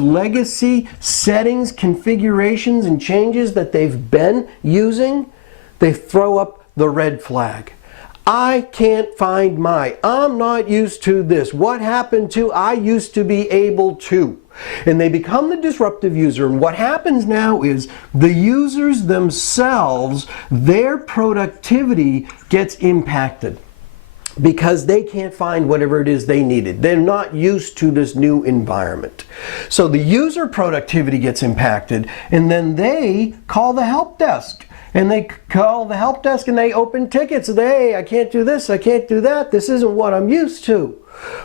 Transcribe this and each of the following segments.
legacy settings, configurations, and changes that they've been using, they throw up the red flag. I can't find I'm not used to this. What happened to I used to be able to? And they become the disruptive user. And what happens now is the users themselves, their productivity gets impacted because they can't find whatever it is they needed. They're not used to this new environment. So the user productivity gets impacted, and then they call the help desk. And they call the help desk and they open tickets. Hey, I can't do this, I can't do that. This isn't what I'm used to.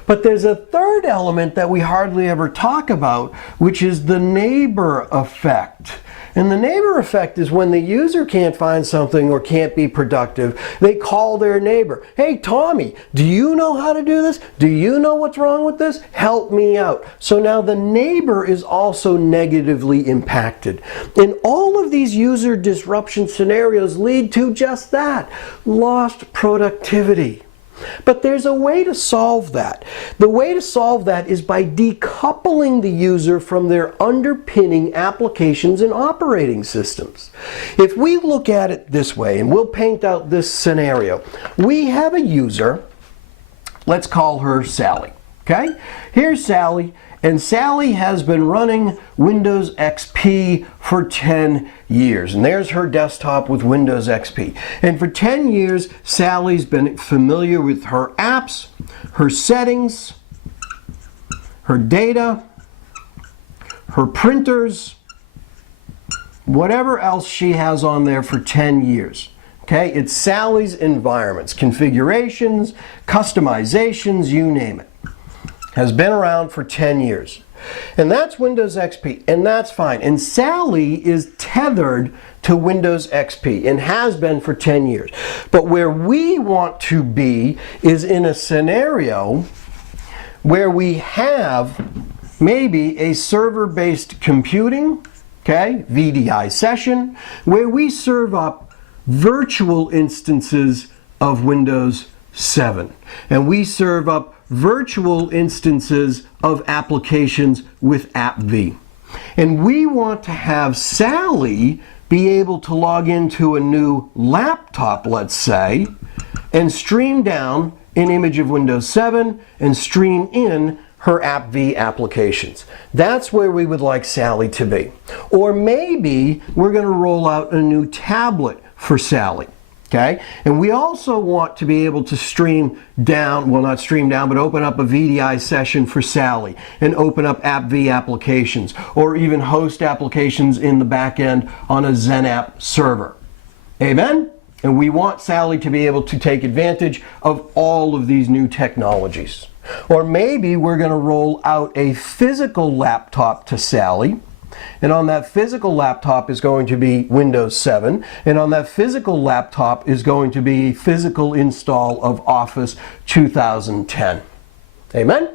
But there's a third element that we hardly ever talk about, which is the neighbor effect. And the neighbor effect is when the user can't find something or can't be productive, they call their neighbor. Hey, Tommy, do you know how to do this? Do you know what's wrong with this? Help me out. So now the neighbor is also negatively impacted. And all of these user disruption scenarios lead to just that, lost productivity. But there's a way to solve that. The way to solve that is by decoupling the user from their underpinning applications and operating systems. If we look at it this way, and we'll paint out this scenario, we have a user, let's call her Sally. Okay? Here's Sally, and Sally has been running Windows XP for 10 years. And there's her desktop with Windows XP. And for 10 years, Sally's been familiar with her apps, her settings, her data, her printers, whatever else she has on there for 10 years. Okay, it's Sally's environments, configurations, customizations, you name it. Has been around for 10 years. And that's Windows XP, and that's fine. And Sally is tethered to Windows XP and has been for 10 years. But where we want to be is in a scenario where we have maybe a server-based computing, okay, VDI session, where we serve up virtual instances of Windows 7. And we serve up virtual instances of applications with AppV. And we want to have Sally be able to log into a new laptop, let's say, and stream down an image of Windows 7 and stream in her AppV applications. That's where we would like Sally to be. Or maybe we're going to roll out a new tablet for Sally. Okay? And we also want to be able to stream down, well, not stream down, but open up a VDI session for Sally and open up AppV applications, or even host applications in the back end on a XenApp server. Amen? And we want Sally to be able to take advantage of all of these new technologies. Or maybe we're going to roll out a physical laptop to Sally. And on that physical laptop is going to be Windows 7. And on that physical laptop is going to be a physical install of Office 2010. Amen?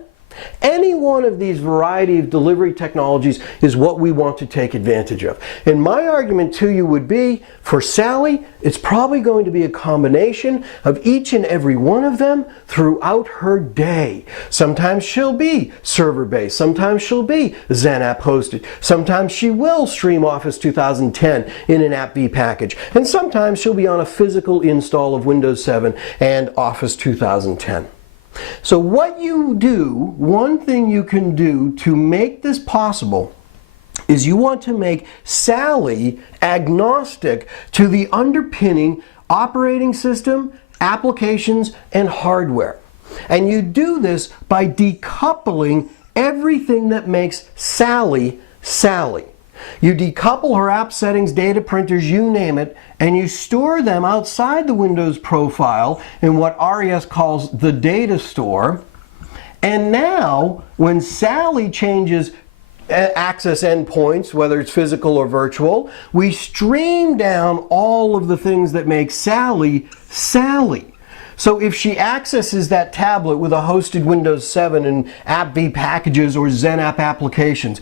Any one of these variety of delivery technologies is what we want to take advantage of. And my argument to you would be, for Sally, it's probably going to be a combination of each and every one of them throughout her day. Sometimes she'll be server-based, sometimes she'll be XenApp hosted, sometimes she will stream Office 2010 in an AppV package, and sometimes she'll be on a physical install of Windows 7 and Office 2010. So what you do, one thing you can do to make this possible is you want to make Sally agnostic to the underpinning operating system, applications, and hardware. And you do this by decoupling everything that makes Sally, Sally. You decouple her app settings, data printers, you name it, and you store them outside the Windows profile in what RES calls the data store. And now, when Sally changes access endpoints, whether it's physical or virtual, we stream down all of the things that make Sally, Sally. So if she accesses that tablet with a hosted Windows 7 and AppV packages or XenApp applications,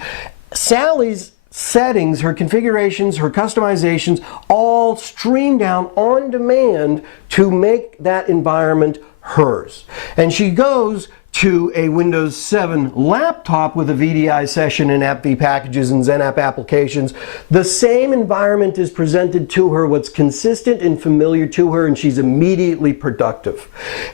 Sally's settings, her configurations, her customizations, all stream down on demand to make that environment hers. And she goes to a Windows 7 laptop with a VDI session and AppV packages and XenApp applications, the same environment is presented to her, what's consistent and familiar to her, and she's immediately productive.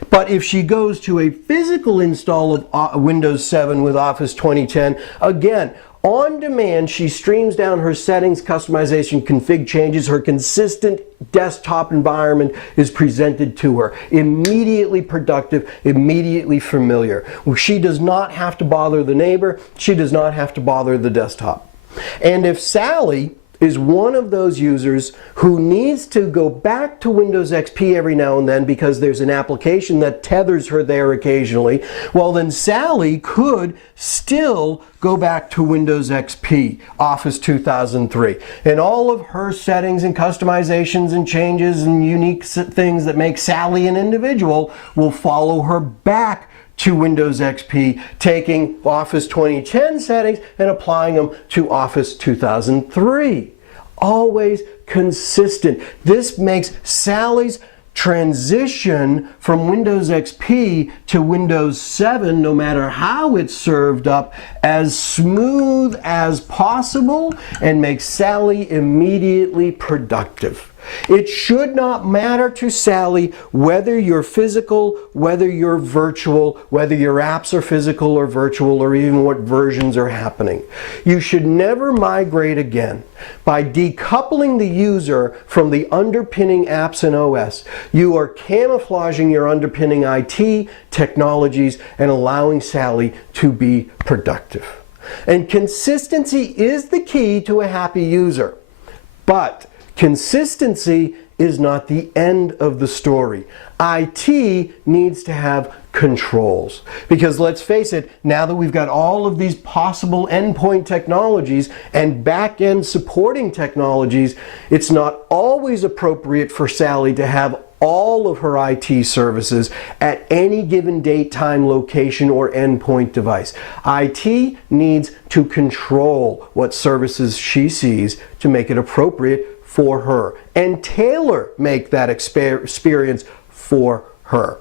But if she goes to a physical install of Windows 7 with Office 2010, again, on demand, she streams down her settings, customization, config changes. Her consistent desktop environment is presented to her. Immediately productive, immediately familiar. She does not have to bother the neighbor. She does not have to bother the desktop. And if Sally is one of those users who needs to go back to Windows XP every now and then because there's an application that tethers her there occasionally, well then Sally could still go back to Windows XP, Office 2003. And all of her settings and customizations and changes and unique things that make Sally an individual will follow her back to Windows XP, taking Office 2010 settings and applying them to Office 2003. Always consistent. This makes Sally's transition from Windows XP to Windows 7, no matter how it's served up, as smooth as possible and makes Sally immediately productive. It should not matter to Sally whether you're physical, whether you're virtual, whether your apps are physical or virtual, or even what versions are happening. You should never migrate again. By decoupling the user from the underpinning apps and OS, you are camouflaging your underpinning IT, technologies, and allowing Sally to be productive. And consistency is the key to a happy user. But consistency is not the end of the story. IT needs to have controls. Because let's face it, now that we've got all of these possible endpoint technologies and back-end supporting technologies, it's not always appropriate for Sally to have all of her IT services at any given date, time, location, or endpoint device. IT needs to control what services she sees to make it appropriate for her and tailor make that experience for her.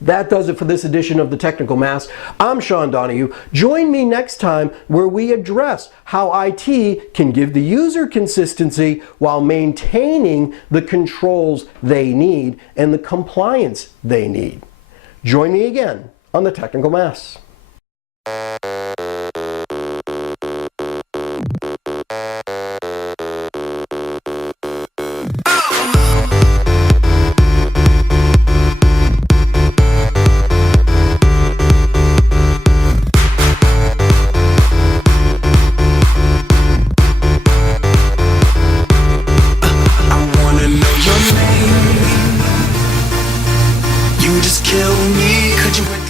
That does it for this edition of the Technical Mass. I'm Sean Donahue. Join me next time where we address how IT can give the user consistency while maintaining the controls they need and the compliance they need. Join me again on the Technical Mass. Just kill me, could you